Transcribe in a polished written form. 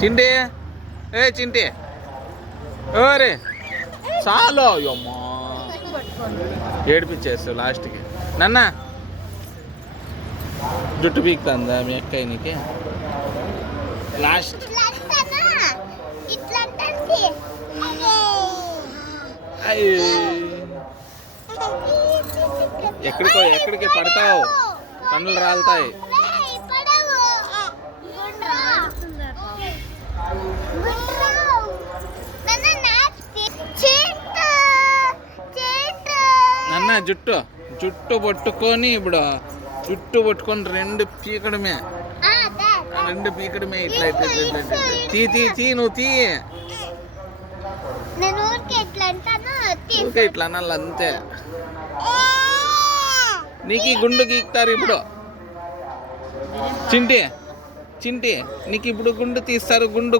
చింటి ఏ చింటి ఓరే చాలు అమ్మా ఏడిపించేస్తావు లాస్ట్కి నాన్న జుట్టు పీకుతుందా మీ అక్కయ్య నీకు లాస్ట్ ఎక్కడికి పడతావు పండ్లు రాలుతాయి నాన్న జుట్టు పట్టుకొని ఇప్పుడు జుట్టు పట్టుకొని రెండు పీకడమే ఇట్లా తీ నువ్వు తీ ఇట్లా అనాలి అంతే నీకు ఈ గుండు గీక్తారు ఇప్పుడు చింటి నీకు ఇప్పుడు గుండు తీస్తారు గుండు